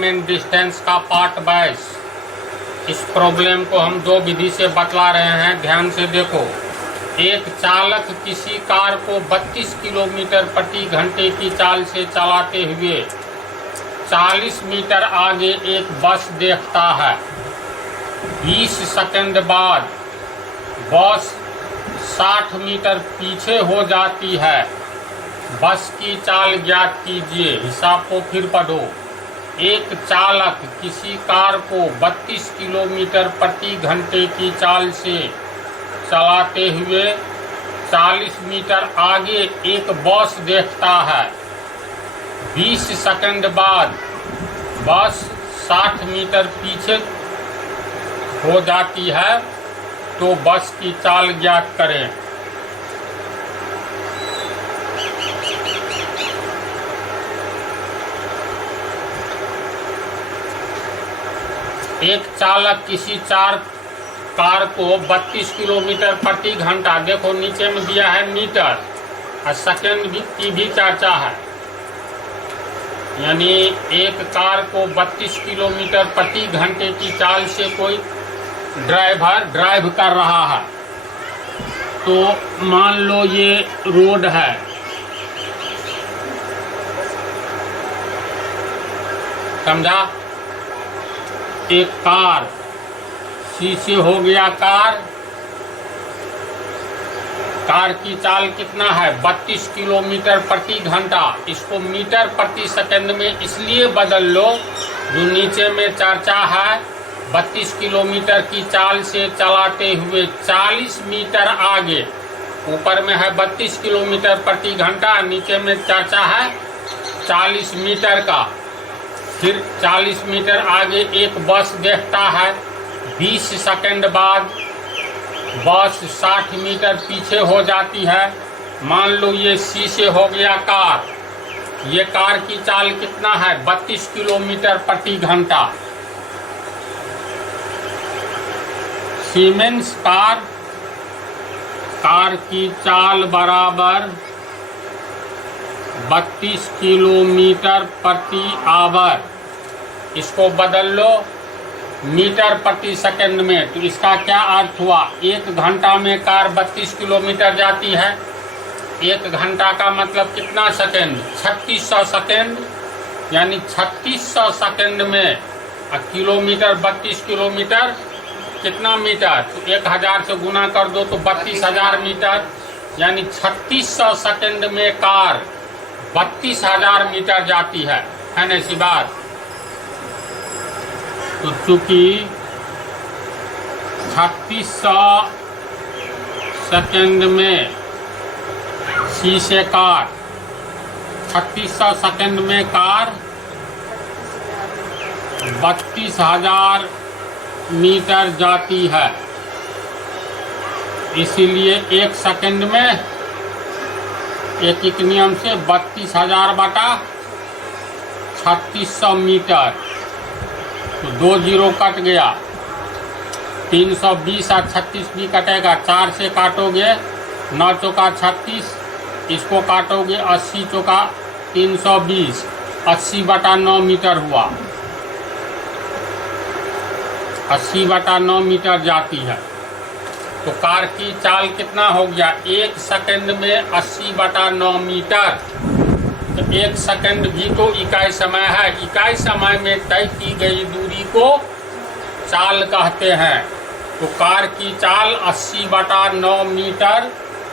Mean distance का part 22। इस problem को हम दो विधि से बतला रहे हैं, ध्यान से देखो। एक चालक किसी कार को 32 किलोमीटर प्रति घंटे की चाल से चलाते हुए 40 मीटर आगे एक बस देखता है। 20 सेकंड बाद बस 60 मीटर पीछे हो जाती है। बस की चाल ज्ञात कीजिए। हिसाब को फिर पढ़ो। एक चालक किसी कार को 32 किलोमीटर प्रति घंटे की चाल से चलाते हुए 40 मीटर आगे एक बस देखता है। 20 सेकंड बाद बस 60 मीटर पीछे हो जाती है, तो बस की चाल ज्ञात करें। एक चालक किसी कार को 32 किलोमीटर प्रति घंटा, देखो नीचे में दिया है मीटर और सेकंड की भी चर्चा है, यानी एक कार को 32 किलोमीटर प्रति घंटे की चाल से कोई ड्राइवर ड्राइव कर रहा है। तो मान लो ये रोड है, समझा। एक कार शीशे हो गया कार की चाल कितना है 32 किलोमीटर प्रति घंटा। इसको मीटर प्रति सेकंड में इसलिए बदल लो, जो नीचे में चर्चा है 32 किलोमीटर की चाल से चलाते हुए 40 मीटर आगे। ऊपर में है 32 किलोमीटर प्रति घंटा, नीचे में चर्चा है 40 मीटर का। फिर 40 मीटर आगे एक बस देखता है। 20 सेकंड बाद बस 60 मीटर पीछे हो जाती है। मान लो ये शीशे हो गया कार। ये कार की चाल कितना है 32 किलोमीटर प्रति घंटा। सीमेंस कार की चाल बराबर 32 किलोमीटर प्रति आवर। इसको बदल लो मीटर प्रति सेकंड में, तो इसका क्या अर्थ हुआ? एक घंटा में कार 32 किलोमीटर जाती है। एक घंटा का मतलब कितना सेकंड? 3600 सेकंड, यानी 3600 सेकंड में किलोमीटर 32 किलोमीटर कितना मीटर? तो 1000 से गुना कर दो तो 32,000 मीटर, यानी 3600 सेकंड में कार 32,000 मीटर जाती है ना ऐसी बात। तो चूंकि 3600 सेकंड में शीशे कार 3600 सेकंड में कार 32,000 मीटर जाती है, इसीलिए एक सेकंड में एक नियम से 32,000 बटा 3600 मीटर, तो 2 जीरो कट गया। 320 और 36 भी कटेगा, 4 से काटोगे 9 चौका 36, इसको काटोगे 80 चौका 320, 80 बटा 9 मीटर हुआ। 80 बटा 9 मीटर जाती है, तो कार की चाल कितना हो गया? एक सेकंड में 80 बटा 9 मीटर। तो एक सेकंड भी तो इकाई समय है। इकाई समय में तय की गई दूरी को चाल कहते हैं। तो कार की चाल 80 बटा 9 मीटर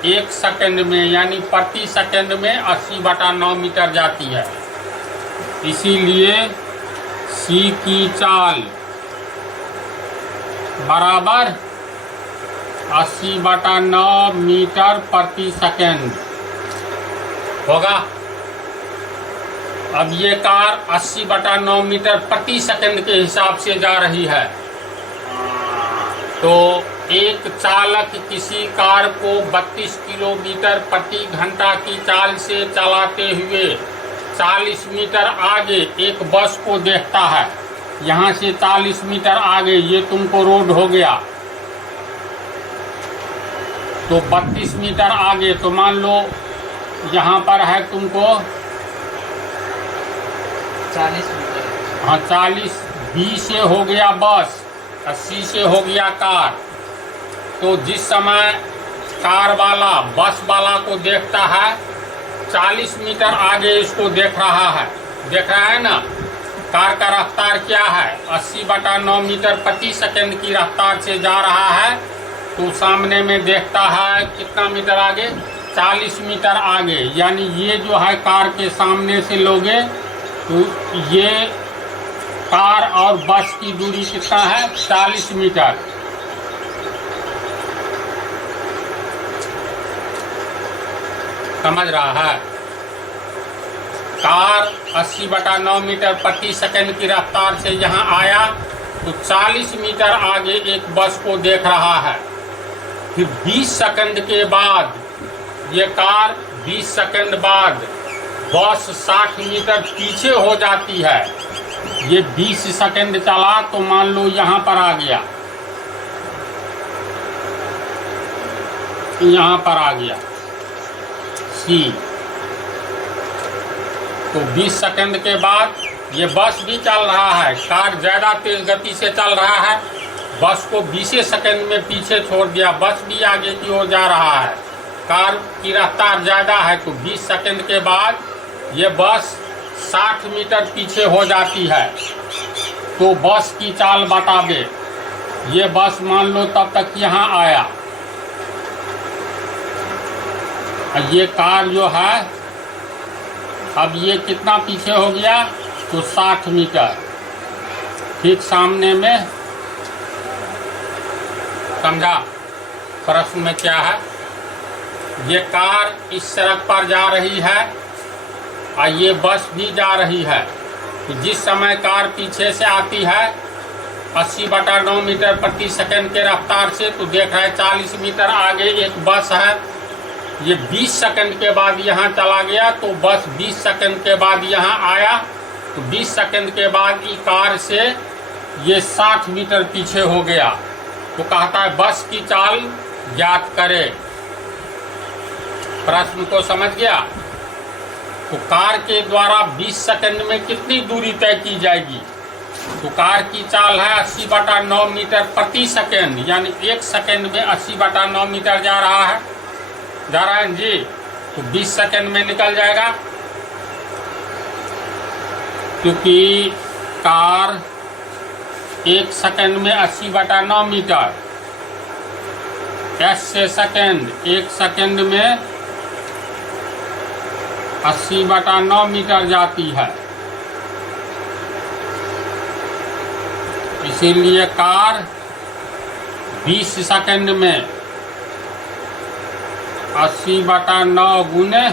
एक सेकंड में, यानी प्रति सेकंड में 80 बटा 9 मीटर जाती है। इसीलिए सी की चाल बराबर 80 बटा 9 मीटर प्रति सेकंड होगा। अब ये कार 80 बटा 9 मीटर प्रति सेकंड के हिसाब से जा रही है। तो एक चालक किसी कार को 32 किलोमीटर प्रति घंटा की चाल से चलाते हुए 40 मीटर आगे एक बस को देखता है। यहाँ से 40 मीटर आगे ये तुमको रोड हो गया, तो 32 मीटर आगे, तो मान लो यहाँ पर है तुमको 40 मीटर। हाँ 40 बी से हो गया बस और सी से हो गया कार। तो जिस समय कार वाला बस वाला को देखता है 40 मीटर आगे इसको देख रहा है ना। कार का रफ्तार क्या है 80/9 मीटर प्रति सेकंड की रफ्तार से जा रहा है। तो सामने में देखता है कितना मीटर आगे 40 मीटर आगे, यानी ये जो है कार के सामने से लोगे तो ये कार और बस की दूरी कितना है 40 मीटर। समझ रहा है। कार 80/9 मीटर प्रति सेकंड की रफ्तार से यहाँ आया तो 40 मीटर आगे एक बस को देख रहा है। फिर 20 सेकंड के बाद ये कार 20 सेकंड बाद बस 60 मीटर पीछे हो जाती है। ये 20 सेकंड चला तो मान लो यहाँ पर आ गया, यहाँ पर आ गया सी। तो 20 सेकंड के बाद ये बस भी चल रहा है, कार ज़्यादा तेज गति से चल रहा है, बस को 20 सेकंड में पीछे छोड़ दिया, बस भी आगे की ओर जा रहा है, कार की रफ्तार ज़्यादा है। तो 20 सेकंड के बाद ये बस 60 मीटर पीछे हो जाती है। तो बस की चाल बता दे। ये बस मान लो तब तक यहाँ आया, ये कार जो है अब ये कितना पीछे हो गया तो 60 मीटर। ठीक सामने में, समझा प्रश्न में क्या है। ये कार इस सड़क पर जा रही है और ये बस भी जा रही है। तो जिस समय कार पीछे से आती है 80/9 मीटर प्रति सेकंड के रफ्तार से, तो देख रहा है 40 मीटर आगे एक बस है। ये 20 सेकंड के बाद यहाँ चला गया तो बस 20 सेकंड के बाद यहाँ आया। तो 20 सेकंड के बाद ये कार से ये 60 मीटर पीछे हो गया। तो कहता है बस की चाल ज्ञात करे। प्रश्न को समझ गया। तो कार के द्वारा 20 सेकंड में कितनी दूरी तय की जाएगी। तो कार की चाल है 80/9 मीटर प्रति सेकंड, यानी 1 सेकंड में 80/9 मीटर जा रहा है जी। तो 20 सेकंड में निकल जाएगा, क्योंकि कार 1 सेकंड में 80/9 मीटर, एस से सेकंड 1 सेकंड में 80/9 मीटर जाती है। इसीलिए कार 20 सेकंड में 80/9 गुने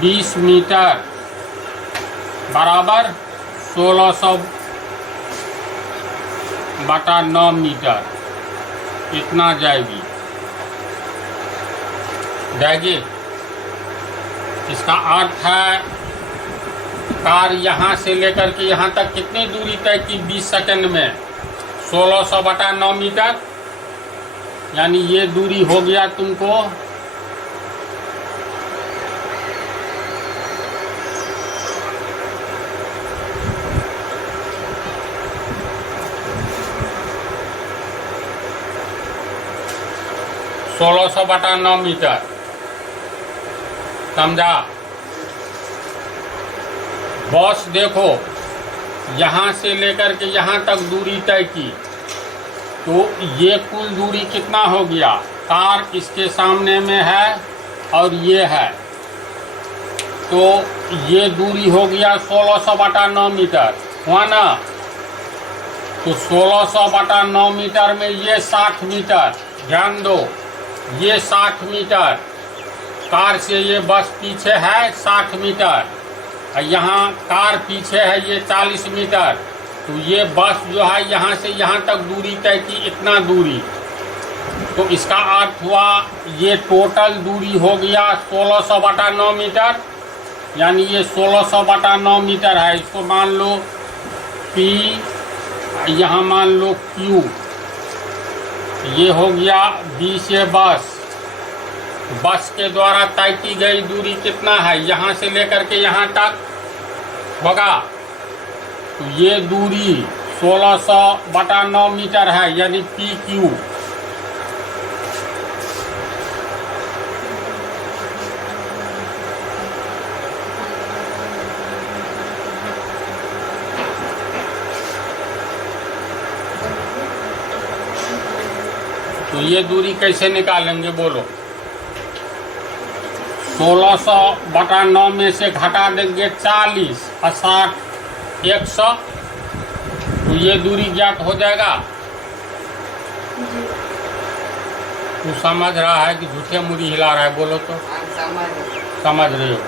20 मीटर बराबर 1600/9 मीटर इतना जाएगी। इसका अर्थ है कार यहाँ से लेकर के यहाँ तक कितनी दूरी तय की 20 सेकंड में 1600/9 मीटर, यानी ये दूरी हो गया तुमको 1600/9 मीटर। समझा। बॉस देखो यहाँ से लेकर के यहाँ तक दूरी तय की, तो ये कुल दूरी कितना हो गया। कार इसके सामने में है और ये है, तो ये दूरी हो गया 1600/9 मीटर हुआ ना। तो 1600/9 मीटर में ये 60 मीटर, ध्यान दो ये 60 मीटर, कार से ये बस पीछे है 60 मीटर, यहाँ कार पीछे है ये 40 मीटर। तो ये बस जो है यहाँ से यहाँ तक दूरी तय की, इतना दूरी। तो इसका अर्थ हुआ ये टोटल दूरी हो गया 1600/9 मीटर, यानी ये 1600/9 मीटर है। इसको मान लो P, यहाँ मान लो Q। ये हो गया B से बस के द्वारा तय की गई दूरी कितना है, यहाँ से लेकर के यहाँ तक होगा तो ये दूरी 1600/9 मीटर है, यानी PQ। तो ये दूरी कैसे निकालेंगे बोलो? 1600/9 में से घटा देंगे 40 और 60 100, तो ये दूरी ज्ञात हो जाएगा। तू समझ रहा है कि झूठे मुड़ी हिला रहा है? बोलो तो समझ रहे हो।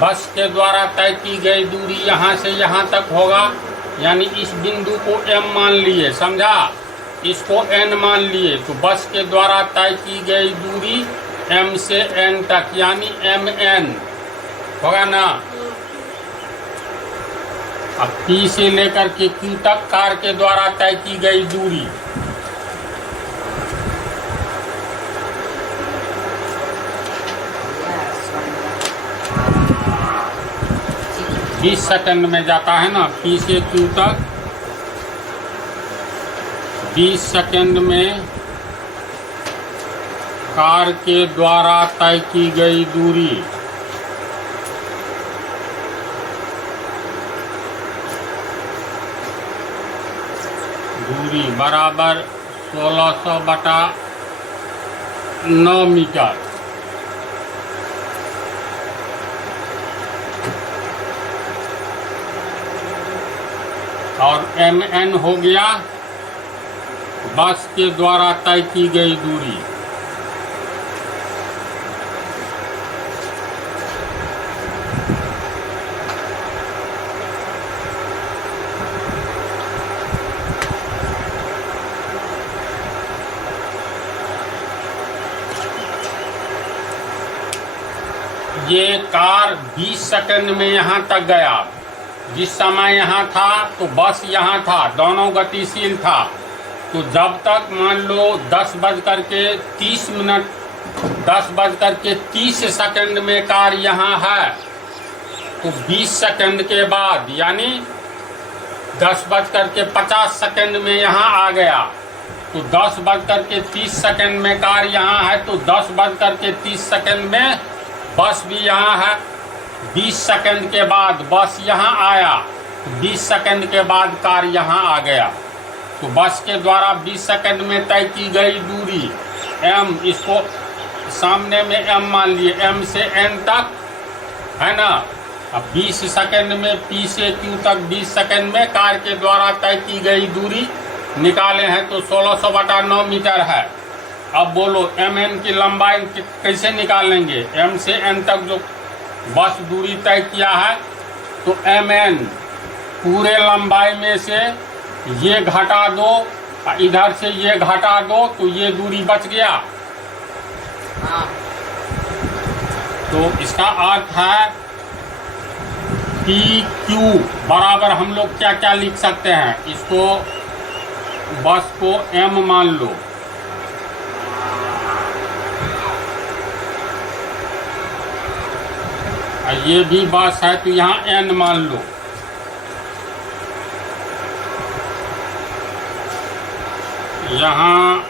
बस के द्वारा तय की गई दूरी यहाँ से यहाँ तक होगा, यानी इस बिंदु को M मान लिए, समझा? इसको N मान लिए, तो बस के द्वारा तय की गई दूरी M से N तक, यानी MN होगा ना। अब P से लेकर के Q तक कार के द्वारा तय की गई दूरी 20 सेकंड में जाता है ना। P से Q तक 20 सेकंड में कार के द्वारा तय की गई दूरी बराबर 1600/9 मीटर। और MN हो गया बस के द्वारा तय की गई दूरी। ये कार 20 सेकंड में यहाँ तक गया। जिस समय यहाँ था तो बस यहाँ था, दोनों गतिशील था। तो जब तक मान लो 10:30 सेकंड में कार यहाँ है, तो 20 सेकंड के बाद यानी 10:50 सेकंड में यहाँ आ गया। तो 10:30 सेकंड में कार यहाँ है, तो 10:30 सेकंड में बस भी यहाँ है। 20 सेकंड के बाद बस यहाँ आया, 20 सेकंड के बाद कार यहाँ आ गया। तो बस के द्वारा 20 सेकंड में तय की गई दूरी M, इसको सामने में M मान लिए, M से N तक है ना। अब 20 सेकंड में P से Q तक 20 सेकंड में कार के द्वारा तय की गई दूरी निकाले हैं, तो 1600/9 मीटर है। अब बोलो MN की लंबाई कैसे निकालेंगे? M से N तक जो बस दूरी तय किया है, तो MN पूरे लंबाई में से ये घटा दो, इधर से ये घटा दो, तो ये दूरी बच गया। तो इसका अर्थ है PQ बराबर हम लोग क्या क्या लिख सकते हैं? इसको बस को M मान लो, ये भी बस है तो यहाँ N मान लो। यहाँ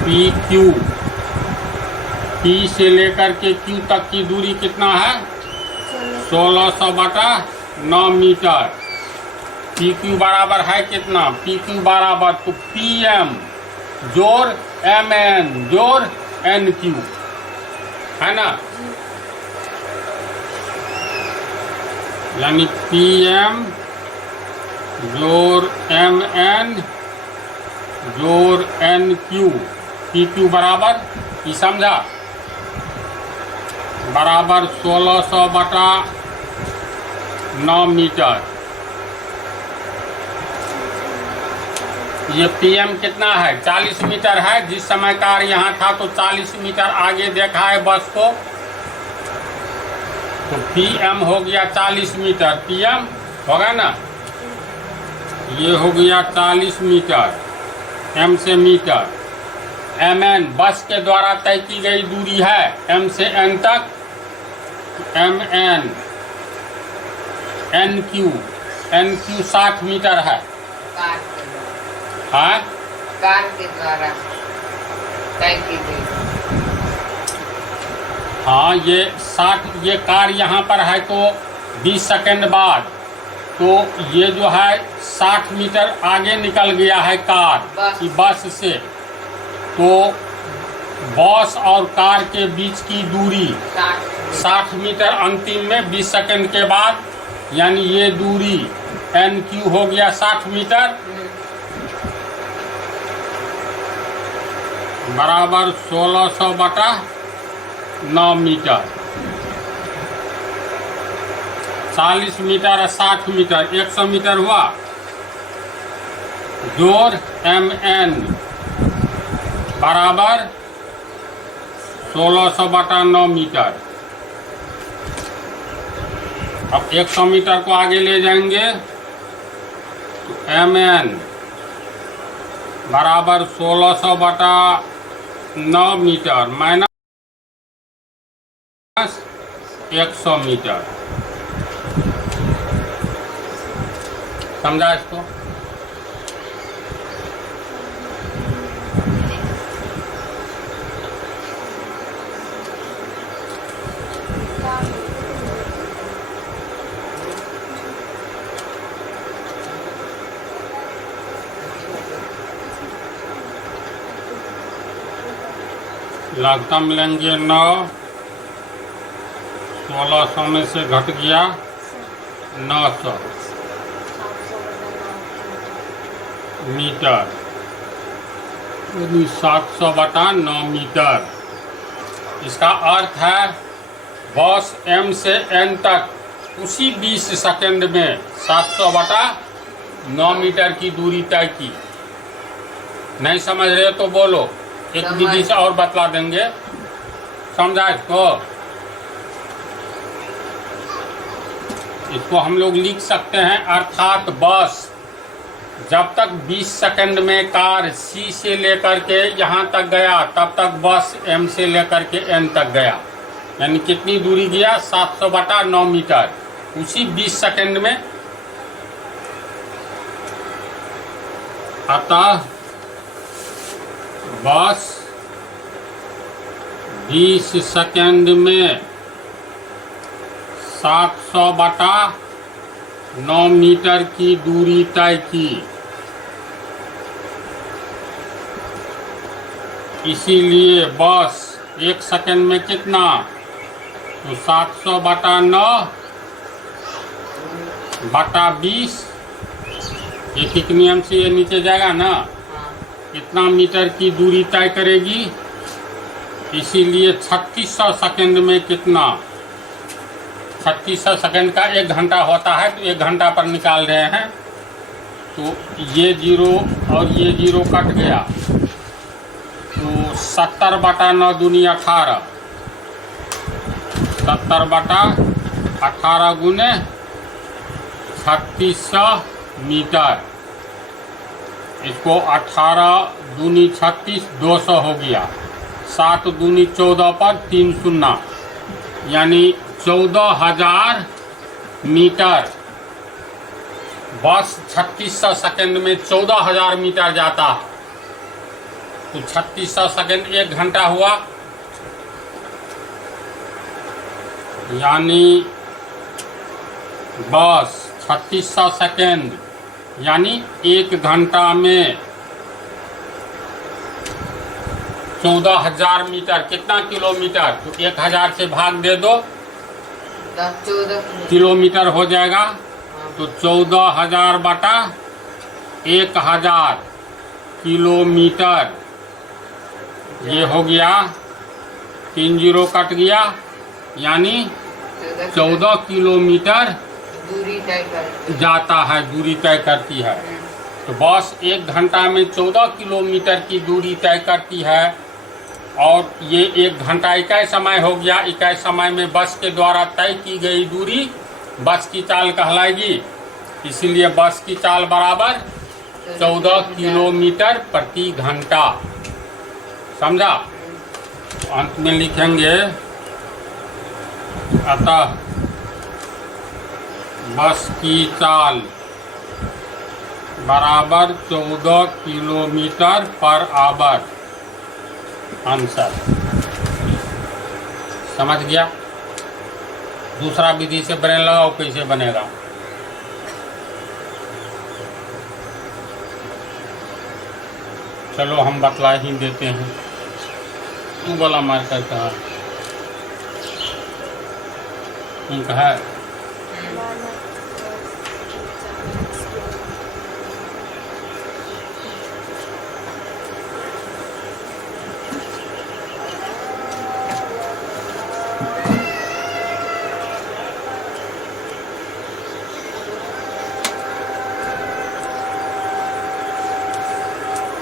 PQ P से लेकर के Q तक की दूरी कितना है? 1600/9 मीटर। PQ बराबर है कितना? PQ बराबर तो PM जोड़ MN जोड़ NQ, है ना? यानी PM जोड़ MN जोड़ NQ, PQ बराबर, ये समझा, बराबर 1600/9 मीटर। ये PM कितना है? 40 मीटर है। जिस समय कार यहाँ था तो 40 मीटर आगे देखा है बस को, तो PM हो गया 40 मीटर। PM होगा ना, ये हो गया 40 मीटर, M से मीटर। MN बस के द्वारा तय की गई दूरी है M से N तक, MN। NQ 60 मीटर है। हाँ, कार के द्वारा तय की गई। हाँ, ये 60, ये कार यहाँ पर है तो 20 सेकंड बाद, तो ये जो है 60 मीटर आगे निकल गया है कार की बस से, तो बस और कार के बीच की दूरी 60 मीटर अंतिम में 20 सेकंड के बाद, यानी ये दूरी NQ हो गया 60 मीटर बराबर 1600/9 मीटर। 40 मीटर और 60 मीटर 100 मीटर हुआ, जोड़ MN बराबर 1600/9 मीटर। अब 100 मीटर को आगे ले जाएंगे तो MN बराबर 1600/9 मीटर माइनस 100 मीटर। समझा इसको? लगता मिलेंगे 9, 1600 में से घट गया 900 मीटर, 700/9 मीटर। इसका अर्थ है बस M से N तक उसी 20 सेकंड में 700/9 मीटर की दूरी तय की। नहीं समझ रहे तो बोलो, एक विधि से और बतला देंगे। समझा इसको? इसको हम लोग लिख सकते हैं, अर्थात बस जब तक 20 सेकंड में कार C से लेकर के यहाँ तक गया, तब तक बस M से लेकर के N तक गया। यानी कितनी दूरी गया? 700/9 मीटर उसी 20 सेकंड में। अतः बस 20 सेकंड में 700/9 मीटर की दूरी तय की। इसीलिए बस 1 सेकंड में कितना? तो 700/9/20। एक नियम से ये नीचे जाएगा ना, कितना मीटर की दूरी तय करेगी? इसीलिए 3600 सेकंड में कितना? 3600 सेकंड का 1 घंटा होता है, तो 1 घंटा पर निकाल रहे हैं। तो ये 0 और ये 0 कट गया, तो 70/9 दूनी 18, 70/18 गुने 3600 मीटर। इसको 18 दूनी 36, 200 हो गया। 7 दूनी 14 पर 3 शून्य, यानी 14,000 मीटर। बस 3600 सेकंड में 14,000 मीटर जाता है, तो 3600 सेकंड 1 घंटा हुआ। यानी बस 3600 सेकेंड यानी 1 घंटा में 14,000 मीटर। कितना किलोमीटर? तो 1000 से भाग दे दो, 14 किलोमीटर हो जाएगा। तो 14,000 बटा 1000 किलोमीटर, ये हो गया 3 जीरो कट गया, यानी 14 किलोमीटर दूरी तय करती जाता है, दूरी तय करती है। तो बस 1 घंटा में 14 किलोमीटर की दूरी तय करती है। और ये 1 घंटा इकाई समय हो गया। इकाई समय में बस के द्वारा तय की गई दूरी बस की चाल कहलाएगी। इसीलिए बस की चाल बराबर 14 किलोमीटर प्रति घंटा। समझा? अंत में लिखेंगे अतः बस की चाल बराबर 14 किलोमीटर पर आवर। आंसर समझ गया? दूसरा विधि से ब्रेन लगाओ कैसे बनेगा। चलो हम बतला ही देते हैं। तू बोला मार कर कहा है।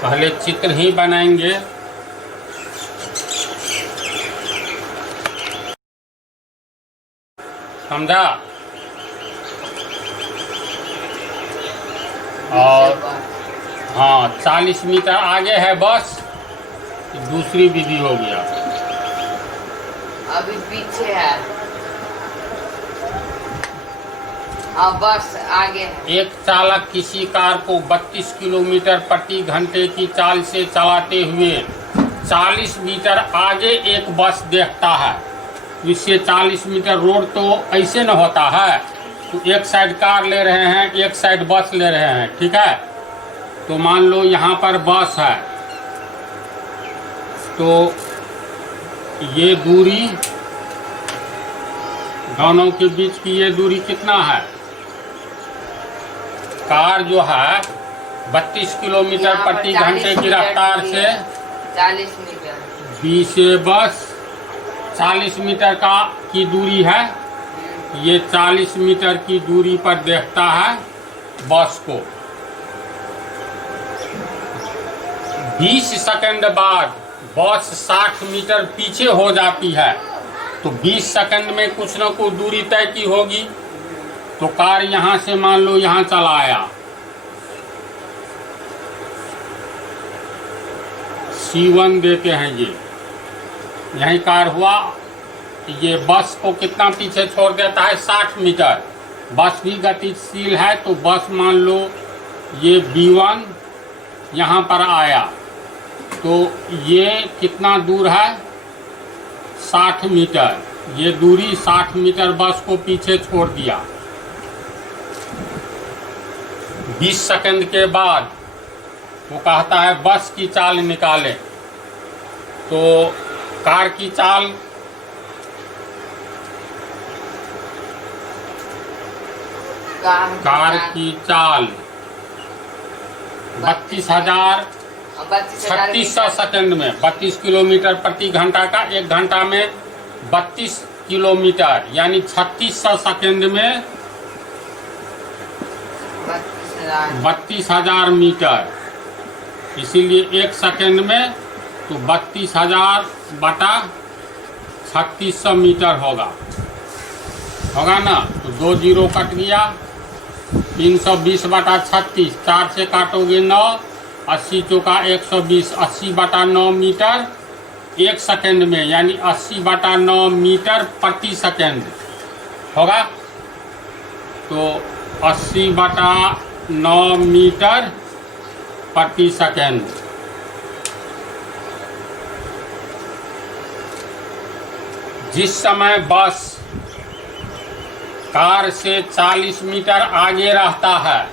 पहले चित्र ही बनाएंगे। समझा? और हाँ 40 मीटर आगे है बस, दूसरी विधि हो गया। अभी पीछे है, अब बस आगे है। एक चालक किसी कार को 32 किलोमीटर प्रति घंटे की चाल से चलाते हुए 40 मीटर आगे एक बस देखता है। इससे 40 मीटर रोड तो ऐसे न होता है। तो एक साइड कार ले रहे हैं, एक साइड बस ले रहे हैं, ठीक है। तो मान लो यहाँ पर बस है, तो ये दूरी दोनों के बीच की ये दूरी कितना है? कार जो है 32 किलोमीटर प्रति घंटे की रफ्तार से 40 मीटर, बी से बस 40 मीटर की दूरी है। ये 40 मीटर की दूरी पर देखता है बस को। 20 सेकंड बाद बस 60 मीटर पीछे हो जाती है। तो 20 सेकंड में कुछ न कुछ दूरी तय की होगी। तो कार यहाँ से मान लो यहाँ चला आया, C1 देते हैं। ये यही कार हुआ। ये बस को कितना पीछे छोड़ देता है? 60 मीटर। बस भी गतिशील है, तो बस मान लो ये B1 यहाँ पर आया, तो ये कितना दूर है? 60 मीटर। ये दूरी 60 मीटर बस को पीछे छोड़ दिया। 20 सेकंड के बाद वो कहता है बस की चाल निकाले। तो कार की चाल कार की चाल 36,000 सेकंड में 32 किलोमीटर प्रति घंटा का 1 घंटा में 32 किलोमीटर यानी 3600 सेकंड में 32,000 मीटर। इसीलिए 1 सेकंड में तो 32,000 बटा 3600 मीटर होगा ना। तो 2 जीरो कट गया। 320 बटा 36, 4 से काटोगे 9, 80 चौका 120, 80 बटा 9 मीटर 1 सेकंड में, यानी 80 बटा 9 मीटर प्रति सेकंड होगा। तो 80 बटा 9 मीटर प्रति सेकंड। जिस समय बस कार से 40 मीटर आगे रहता है।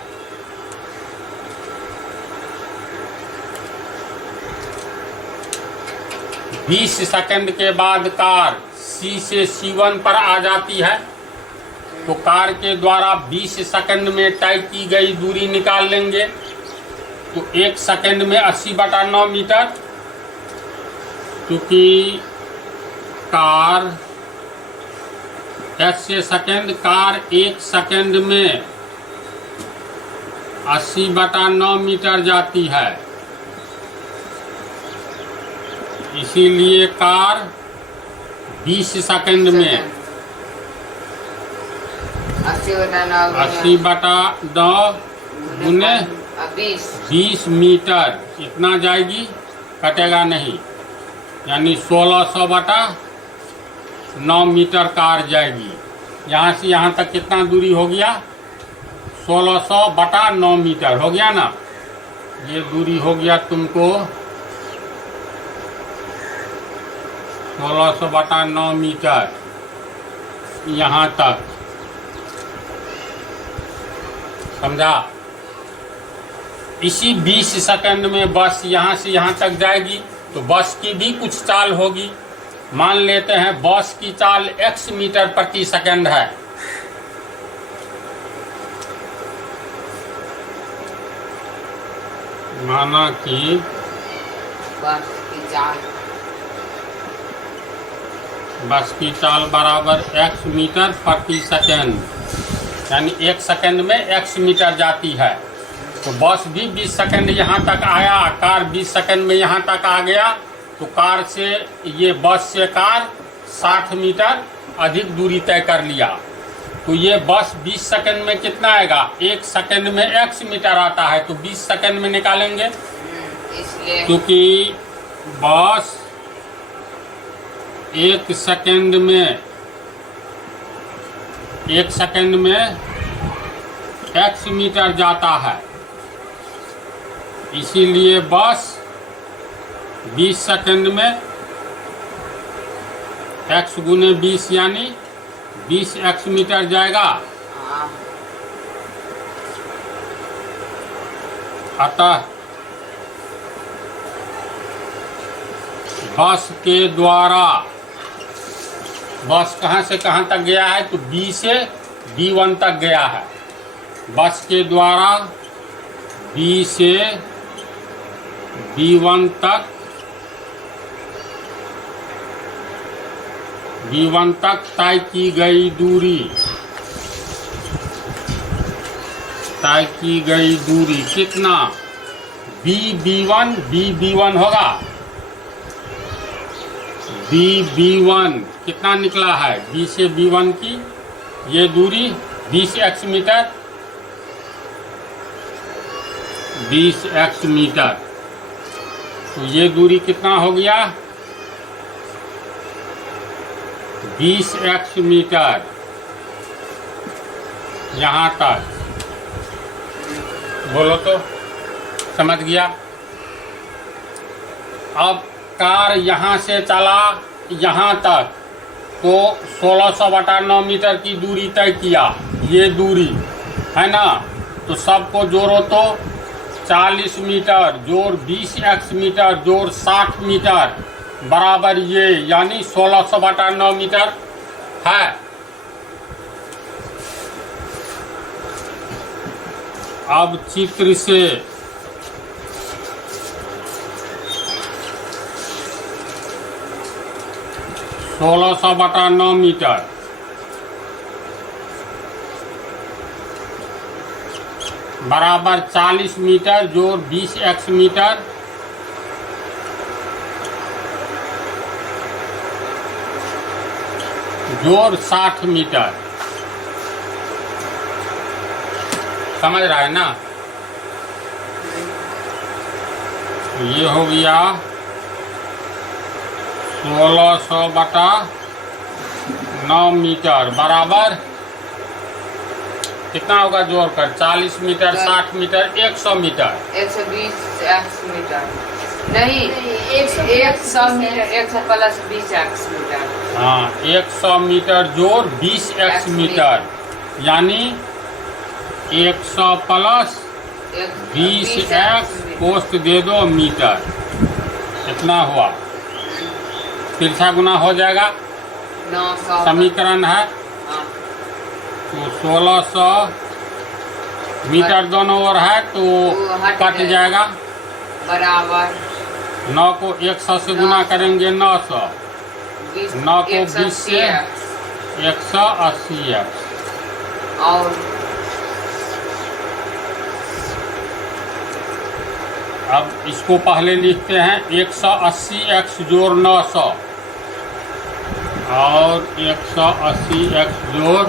बीस सेकंड के बाद कार C से C1 पर आ जाती है, तो कार के द्वारा 20 सेकंड में तय की गई दूरी निकाल लेंगे। तो 1 सेकंड में 80/9 मीटर, क्योंकि कार S से सेकंड, कार 1 सेकंड में 80/9 मीटर जाती है। इसीलिए कार 20 सेकंड में 80/9 गुने 20 मीटर इतना जाएगी, कटेगा नहीं, यानी 1600/9 मीटर कार जाएगी। यहाँ से यहाँ तक कितना दूरी हो गया? 1600/9 मीटर हो गया ना। ये दूरी हो गया तुमको 1600/9 मीटर यहाँ तक, समझा? इसी 20 सेकंड में बस यहाँ से यहाँ तक जाएगी, तो बस की भी कुछ चाल होगी। मान लेते हैं बस की चाल x मीटर प्रति सेकंड है। माना कि बस की चाल बराबर x मीटर प्रति सेकंड, यानी 1 सेकंड में x मीटर जाती है। तो बस भी 20 सेकंड यहाँ तक आया, कार 20 सेकंड में यहाँ तक आ गया, तो कार से ये बस से कार 60 मीटर अधिक दूरी तय कर लिया। तो ये बस 20 सेकंड में कितना आएगा? 1 सेकंड में x मीटर आता है, तो 20 सेकंड में निकालेंगे, क्योंकि बस 1 सेकंड में x मीटर जाता है। इसीलिए बस 20 सेकंड में x गुने 20 यानी 20x मीटर जाएगा। अतः बस के द्वारा, बस कहाँ से कहाँ तक गया है? तो B से B1 तक गया है। बस के द्वारा B से B1 तक तय की गई दूरी कितना? B1 होगा। B1 कितना निकला है? B से B1 की ये दूरी 20x मीटर, 20x मीटर। तो ये दूरी कितना हो गया? 20x मीटर यहाँ तक। बोलो तो, समझ गया? अब कार यहाँ से चला यहाँ तक, तो 1600/9 मीटर की दूरी तय किया, ये दूरी है ना। तो सबको जोड़ो तो 40 मीटर जोड़ 20x मीटर जोड़ 60 मीटर बराबर ये, यानी 1600/9 मीटर है। अब चित्र से सोलह 1600/9 मीटर बराबर 40 मीटर जोड़ 20x मीटर जोड़ 60 मीटर। समझ रहा है ना? ये हो गया 1600/9 मीटर बराबर कितना होगा जोड़कर? 40 metre 60 metre 100 metre 120x metre नहीं 100 मीटर 100 प्लस 20x मीटर। हाँ 100 मीटर जोड़ 20x मीटर यानी 100 प्लस 20x पोस्ट दे दो मीटर, इतना हुआ। तिरछा गुना हो जाएगा, 900 समीकरण है। हाँ, तो 1600 मीटर दोनों ओर है तो हट कट जाएगा। बराबर 9 को 100 से गुना करेंगे 900, 9 को 20 से 180 और अब इसको पहले लिखते हैं 180x जोड़ 900 और 180x जोड़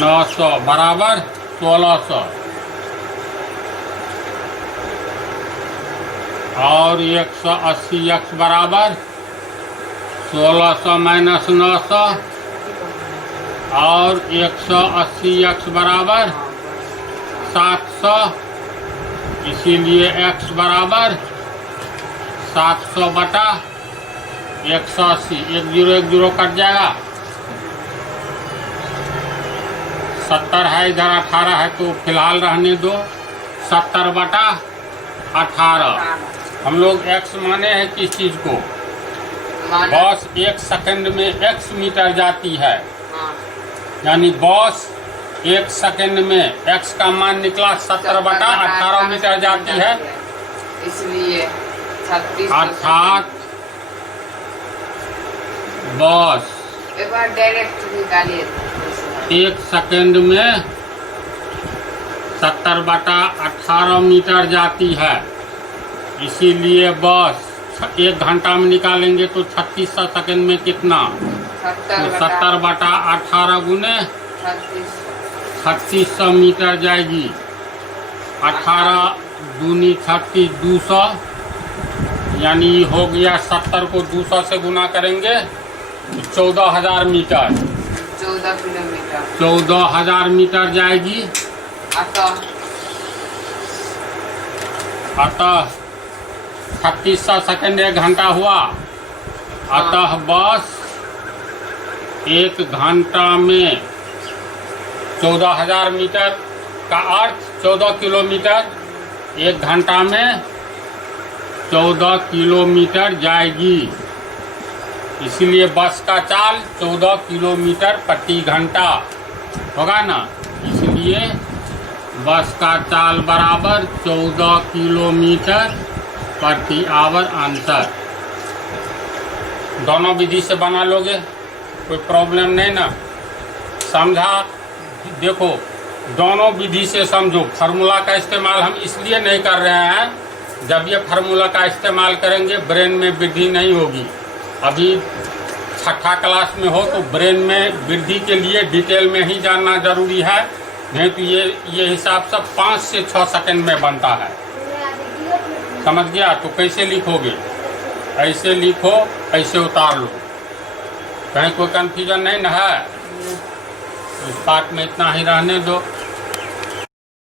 900 बराबर 1600 और 180x बराबर 1600 माइनस 900 और 180x बराबर 700, इसीलिए x बराबर 700 बटा 180। 10 कट जाएगा, 70 है इधर, 18 है तो फिलहाल रहने दो। 70 बटा 18। हम लोग x माने हैं किस चीज को? बस 1 सेकंड में x मीटर जाती है, हाँ, यानी बस 1 सेकंड में x का मान निकला 70 बटा 18 मीटर जाती है। इसलिए 36 अर्थात बस एक बार डायरेक्ट निकालिए। 1 सेकंड में 70 बटा 18 मीटर जाती है, इसीलिए बस 1 घंटा में निकालेंगे तो 3600 सेकंड में कितना? 70 बटा 18 गुने 3600 मीटर जाएगी। 18 दूनी 36, 200, यानी हो गया 70 को 200 से गुना करेंगे 14,000 मीटर, 14 किलोमीटर 14,000 मीटर जाएगी। अतः 3600 सेकंड 1 घंटा हुआ। अतः बस 1 घंटा में 14,000 मीटर का अर्थ 14 किलोमीटर, 1 घंटा में 14 किलोमीटर जाएगी। इसलिए बस का चाल 14 किलोमीटर प्रति घंटा होगा ना, इसलिए बस का चाल बराबर 14 किलोमीटर प्रति आवर आंसर। दोनों विधि से बना लोगे, कोई प्रॉब्लम नहीं ना, समझा? देखो दोनों विधि से समझो। फार्मूला का इस्तेमाल हम इसलिए नहीं कर रहे हैं, जब ये फार्मूला का इस्तेमाल करेंगे ब्रेन में वृद्धि नहीं होगी। अभी 6ठा क्लास में हो तो ब्रेन में वृद्धि के लिए डिटेल में ही जानना जरूरी है, नहीं तो ये हिसाब सब 5 से 6 सेकंड में बनता है। समझ गया? तो कैसे लिखोगे? ऐसे लिखो, ऐसे उतार लो, कहीं कोई कंफ्यूजन नहीं ना है। इस पार्ट में इतना ही रहने दो।